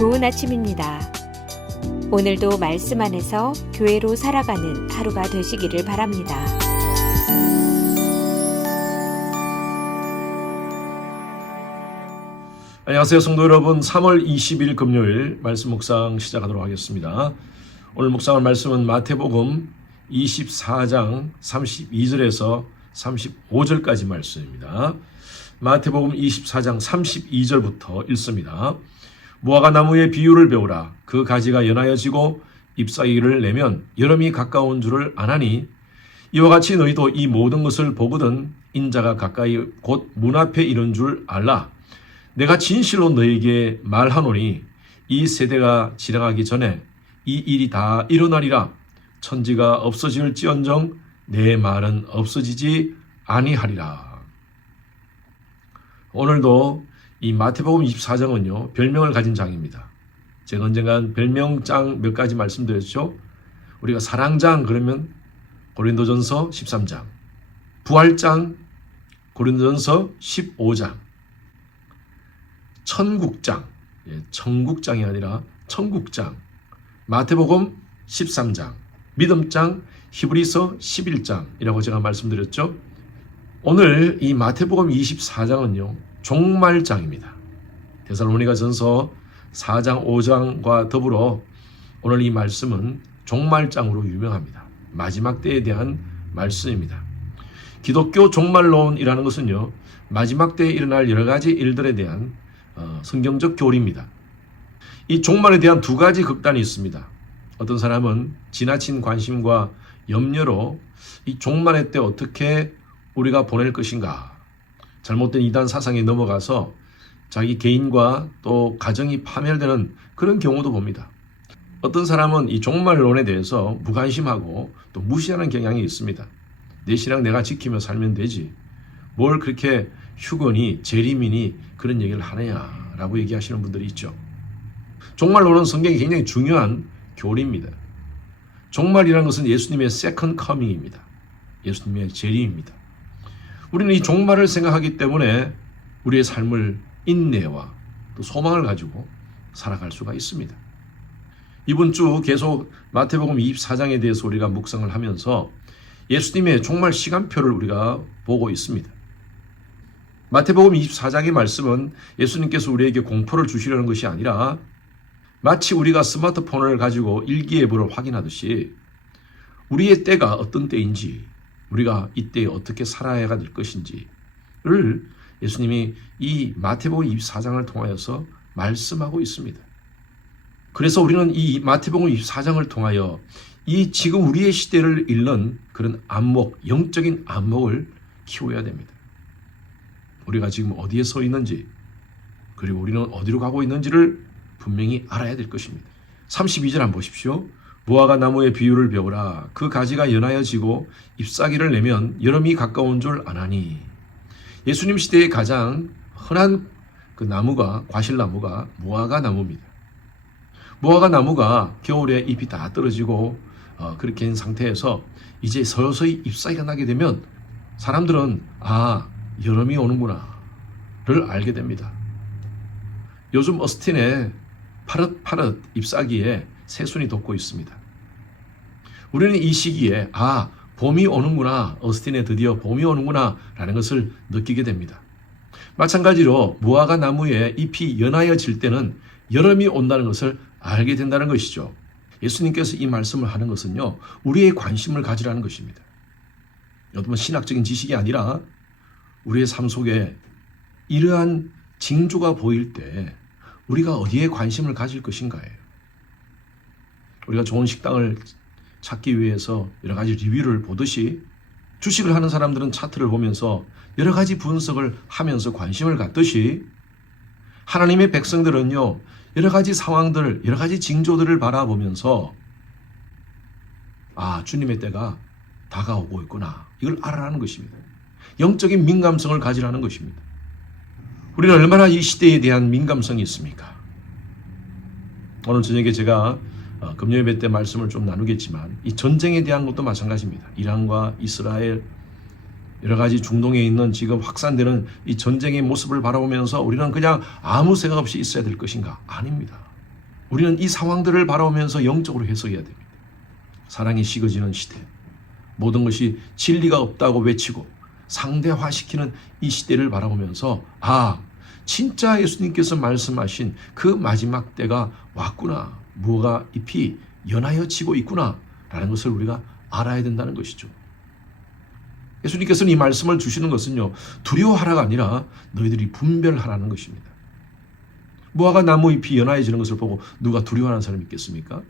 좋은 아침입니다. 오늘도 말씀 안에서 교회로 살아가는 하루가 되시기를 바랍니다. 안녕하세요 성도 여러분. 3월 20일 금요일 말씀 묵상 시작하도록 하겠습니다. 오늘 묵상할 말씀은 마태복음 24장 32절에서 35절까지 말씀입니다. 마태복음 24장 32절부터 읽습니다. 무화과 나무의 비유를 배우라. 그 가지가 연하여지고 잎사귀를 내면 여름이 가까운 줄을 아나니 이와 같이 너희도 이 모든 것을 보거든 인자가 가까이 곧 문 앞에 이른 줄 알라. 내가 진실로 너희에게 말하노니 이 세대가 지나가기 전에 이 일이 다 일어나리라. 천지가 없어질지언정 내 말은 없어지지 아니하리라. 오늘도 이 마태복음 24장은요 별명을 가진 장입니다. 제가 언젠간 별명장 몇 가지 말씀드렸죠. 우리가 사랑장 그러면 고린도전서 13장, 부활장 고린도전서 15장, 천국장, 천국장이 아니라 천국장 마태복음 13장, 믿음장 히브리서 11장이라고 제가 말씀드렸죠. 오늘 이 마태복음 24장은요 종말장입니다. 데살로니가전서 4장 5장과 더불어 오늘 이 말씀은 종말장으로 유명합니다. 마지막 때에 대한 말씀입니다. 기독교 종말론이라는 것은요 마지막 때에 일어날 여러 가지 일들에 대한 성경적 교리입니다. 이 종말에 대한 두 가지 극단이 있습니다. 어떤 사람은 지나친 관심과 염려로 이 종말의 때 어떻게 우리가 보낼 것인가, 잘못된 이단 사상에 넘어가서 자기 개인과 또 가정이 파멸되는 그런 경우도 봅니다. 어떤 사람은 이 종말론에 대해서 무관심하고 또 무시하는 경향이 있습니다. 내 신앙 내가 지키며 살면 되지, 뭘 그렇게 휴건이 재림이니 그런 얘기를 하느냐라고 얘기하시는 분들이 있죠. 종말론은 성경이 굉장히 중요한 교리입니다. 종말이라는 것은 예수님의 세컨드 커밍입니다. 예수님의 재림입니다. 우리는 이 종말을 생각하기 때문에 우리의 삶을 인내와 또 소망을 가지고 살아갈 수가 있습니다. 이번 주 계속 마태복음 24장에 대해서 우리가 묵상을 하면서 예수님의 종말 시간표를 우리가 보고 있습니다. 마태복음 24장의 말씀은 예수님께서 우리에게 공포를 주시려는 것이 아니라 마치 우리가 스마트폰을 가지고 일기예보를 확인하듯이 우리의 때가 어떤 때인지, 우리가 이때에 어떻게 살아야 될 것인지를 예수님이 이 마태복음 24장을 통하여서 말씀하고 있습니다. 그래서 우리는 이 마태복음 24장을 통하여 이 지금 우리의 시대를 읽는 그런 안목, 영적인 안목을 키워야 됩니다. 우리가 지금 어디에 서 있는지, 그리고 우리는 어디로 가고 있는지를 분명히 알아야 될 것입니다. 32절 한번 보십시오. 무화과 나무의 비유를 배우라. 그 가지가 연하여지고 잎사귀를 내면 여름이 가까운 줄 아나니. 예수님 시대의 가장 흔한 그 나무가, 과실나무가 무화과 나무입니다. 무화과 나무가 겨울에 잎이 다 떨어지고 그렇게 된 상태에서 이제 서서히 잎사귀가 나게 되면 사람들은 여름이 오는구나 를 알게 됩니다. 요즘 어스틴에 파릇파릇 잎사귀에 새순이 돋고 있습니다. 우리는 이 시기에 봄이 오는구나, 어스틴에 드디어 봄이 오는구나 라는 것을 느끼게 됩니다. 마찬가지로 무화과 나무에 잎이 연하여질 때는 여름이 온다는 것을 알게 된다는 것이죠. 예수님께서 이 말씀을 하는 것은요 우리의 관심을 가지라는 것입니다. 어떤 신학적인 지식이 아니라 우리의 삶 속에 이러한 징조가 보일 때 우리가 어디에 관심을 가질 것인가예요. 우리가 좋은 식당을 찾기 위해서 여러 가지 리뷰를 보듯이 주식을 하는 사람들은 차트를 보면서 여러 가지 분석을 하면서 관심을 갖듯이 하나님의 백성들은요 여러 가지 상황들, 여러 가지 징조들을 바라보면서 주님의 때가 다가오고 있구나, 이걸 알아라는 것입니다. 영적인 민감성을 가지라는 것입니다. 우리는 얼마나 이 시대에 대한 민감성이 있습니까? 오늘 저녁에 제가 금요 예배 때 말씀을 좀 나누겠지만 이 전쟁에 대한 것도 마찬가지입니다. 이란과 이스라엘, 여러 가지 중동에 있는 지금 확산되는 이 전쟁의 모습을 바라보면서 우리는 그냥 아무 생각 없이 있어야 될 것인가? 아닙니다. 우리는 이 상황들을 바라보면서 영적으로 해석해야 됩니다. 사랑이 식어지는 시대, 모든 것이 진리가 없다고 외치고 상대화시키는 이 시대를 바라보면서 진짜 예수님께서 말씀하신 그 마지막 때가 왔구나, 무화과 잎이 연하여 지고 있구나 라는 것을 우리가 알아야 된다는 것이죠. 예수님께서는 이 말씀을 주시는 것은요, 두려워하라가 아니라 너희들이 분별하라는 것입니다. 무화과 나무 잎이 연하여지는 것을 보고 누가 두려워하는 사람이 있겠습니까?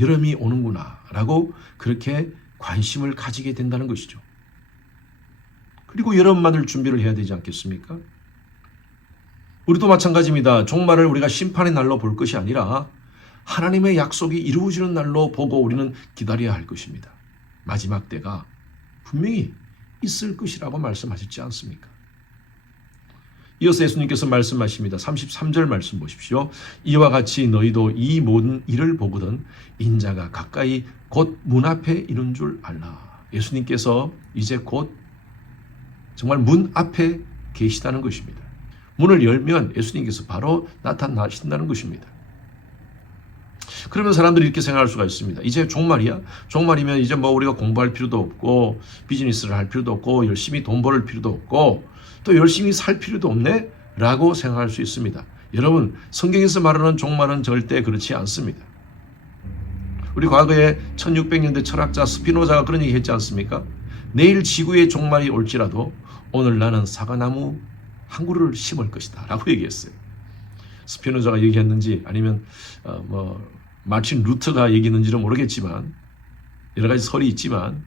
여름이 오는구나 라고 그렇게 관심을 가지게 된다는 것이죠. 그리고 여름 맞을 준비를 해야 되지 않겠습니까? 우리도 마찬가지입니다. 종말을 우리가 심판의 날로 볼 것이 아니라 하나님의 약속이 이루어지는 날로 보고 우리는 기다려야 할 것입니다. 마지막 때가 분명히 있을 것이라고 말씀하셨지 않습니까? 이어서 예수님께서 말씀하십니다. 33절 말씀 보십시오. 이와 같이 너희도 이 모든 일을 보거든 인자가 가까이 곧 문 앞에 이른 줄 알라. 예수님께서 이제 곧 정말 문 앞에 계시다는 것입니다. 문을 열면 예수님께서 바로 나타나신다는 것입니다. 그러면 사람들이 이렇게 생각할 수가 있습니다. 이제 종말이야? 종말이면 이제 우리가 공부할 필요도 없고 비즈니스를 할 필요도 없고 열심히 돈 벌을 필요도 없고 또 열심히 살 필요도 없네? 라고 생각할 수 있습니다. 여러분, 성경에서 말하는 종말은 절대 그렇지 않습니다. 우리 과거에 1600년대 철학자 스피노자가 그런 얘기 했지 않습니까? 내일 지구의 종말이 올지라도 오늘 나는 사과나무 한 그루를 심을 것이다 라고 얘기했어요. 스피노자가 얘기했는지 아니면 마틴 루터가 얘기했는지는 모르겠지만 여러 가지 설이 있지만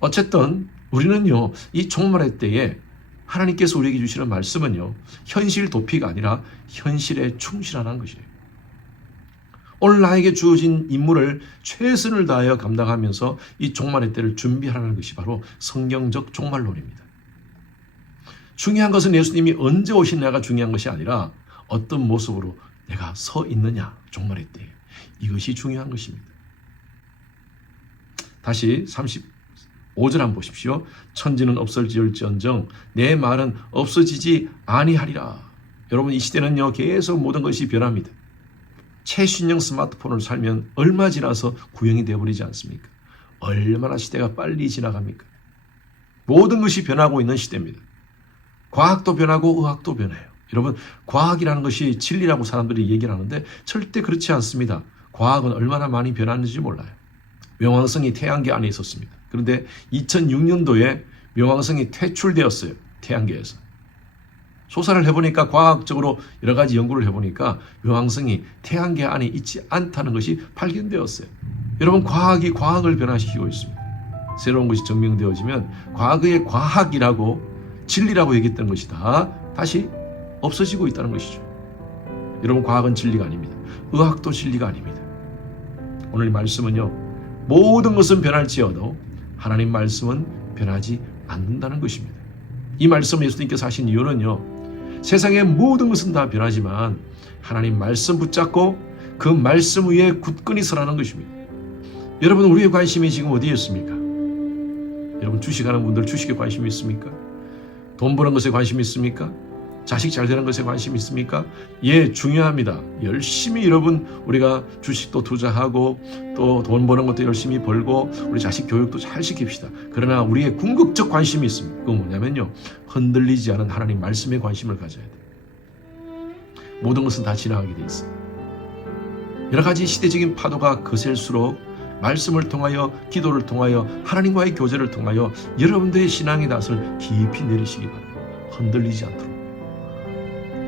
어쨌든 우리는요, 이 종말의 때에 하나님께서 우리에게 주시는 말씀은요, 현실 도피가 아니라 현실에 충실하는 것이에요. 오늘 나에게 주어진 임무를 최선을 다하여 감당하면서 이 종말의 때를 준비하라는 것이 바로 성경적 종말론입니다. 중요한 것은 예수님이 언제 오시냐가 중요한 것이 아니라 어떤 모습으로 내가 서 있느냐, 종말의 때에. 이것이 중요한 것입니다. 다시 35절 한번 보십시오. 천지는 없어질지언정 내 말은 없어지지 아니하리라. 여러분, 이 시대는요, 계속 모든 것이 변합니다. 최신형 스마트폰을 살면 얼마 지나서 구형이 되어버리지 않습니까? 얼마나 시대가 빨리 지나갑니까? 모든 것이 변하고 있는 시대입니다. 과학도 변하고 의학도 변해요. 여러분, 과학이라는 것이 진리라고 사람들이 얘기를 하는데 절대 그렇지 않습니다. 과학은 얼마나 많이 변했는지 몰라요. 명왕성이 태양계 안에 있었습니다. 그런데 2006년도에 명왕성이 퇴출되었어요. 태양계에서. 조사를 해보니까 과학적으로 여러 가지 연구를 해보니까 명왕성이 태양계 안에 있지 않다는 것이 발견되었어요. 여러분, 과학이 과학을 변화시키고 있습니다. 새로운 것이 증명되어지면 과거의 과학이라고 진리라고 얘기했던 것이 다 다시 없어지고 있다는 것이죠. 여러분, 과학은 진리가 아닙니다. 의학도 진리가 아닙니다. 오늘 말씀은요, 모든 것은 변할지어도 하나님 말씀은 변하지 않는다는 것입니다. 이 말씀을 예수님께서 하신 이유는요, 세상의 모든 것은 다 변하지만 하나님 말씀 붙잡고 그 말씀 위에 굳건히 서라는 것입니다. 여러분, 우리의 관심이 지금 어디에 있습니까? 여러분, 주식하는 분들 주식에 관심이 있습니까? 돈 버는 것에 관심이 있습니까? 자식 잘 되는 것에 관심이 있습니까? 예, 중요합니다. 열심히 여러분, 우리가 주식도 투자하고 또 돈 버는 것도 열심히 벌고 우리 자식 교육도 잘 시킵시다. 그러나 우리의 궁극적 관심이 있습니다. 그건 뭐냐면요, 흔들리지 않은 하나님 말씀에 관심을 가져야 돼요. 모든 것은 다 지나가게 돼 있어요. 여러 가지 시대적인 파도가 거셀수록 말씀을 통하여, 기도를 통하여, 하나님과의 교제를 통하여 여러분들의 신앙의 낯을 깊이 내리시기 바랍니다. 흔들리지 않도록.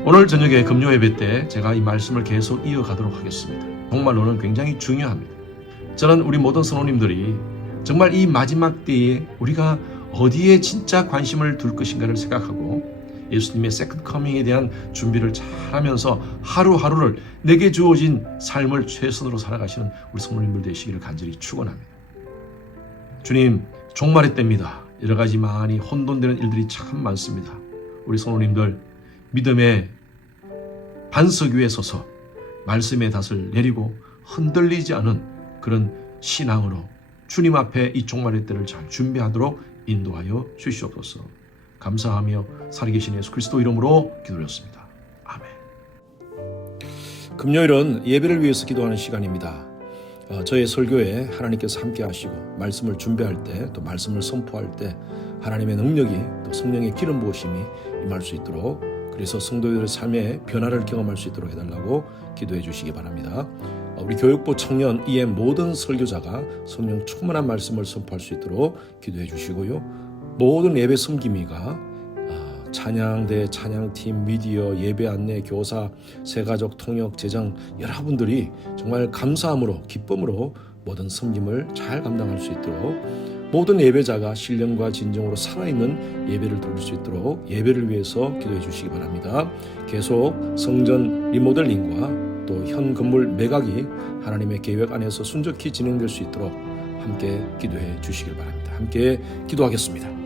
오늘 저녁에 금요 예배 때 제가 이 말씀을 계속 이어가도록 하겠습니다. 종말론은 굉장히 중요합니다. 저는 우리 모든 성도님들이 정말 이 마지막 때에 우리가 어디에 진짜 관심을 둘 것인가를 생각하고 예수님의 세컨드 커밍에 대한 준비를 잘하면서 하루하루를 내게 주어진 삶을 최선으로 살아가시는 우리 성도님들 되시기를 간절히 축원합니다. 주님, 종말의 때입니다. 여러 가지 많이 혼돈되는 일들이 참 많습니다. 우리 성도님들 믿음의 반석 위에 서서 말씀의 닷을 내리고 흔들리지 않은 그런 신앙으로 주님 앞에 이 종말의 때를 잘 준비하도록 인도하여 주시옵소서. 감사하며 살아계신 예수 그리스도 이름으로 기도드렸습니다. 아멘. 금요일은 예배를 위해서 기도하는 시간입니다. 저의 설교에 하나님께서 함께 하시고 말씀을 준비할 때 또 말씀을 선포할 때 하나님의 능력이 또 성령의 기름 부으심이 임할 수 있도록, 그래서 성도들의 삶에 변화를 경험할 수 있도록 해달라고 기도해 주시기 바랍니다. 우리 교육부 청년 이의 모든 설교자가 성령 충만한 말씀을 선포할 수 있도록 기도해 주시고요. 모든 예배 섬김이가 찬양대, 찬양팀, 미디어, 예배 안내, 교사, 새가족, 통역, 제장 여러분들이 정말 감사함으로 기쁨으로 모든 섬김을 잘 감당할 수 있도록, 모든 예배자가 신령과 진정으로 살아있는 예배를 드릴 수 있도록 예배를 위해서 기도해 주시기 바랍니다. 계속 성전 리모델링과 또 현 건물 매각이 하나님의 계획 안에서 순적히 진행될 수 있도록 함께 기도해 주시길 바랍니다. 함께 기도하겠습니다.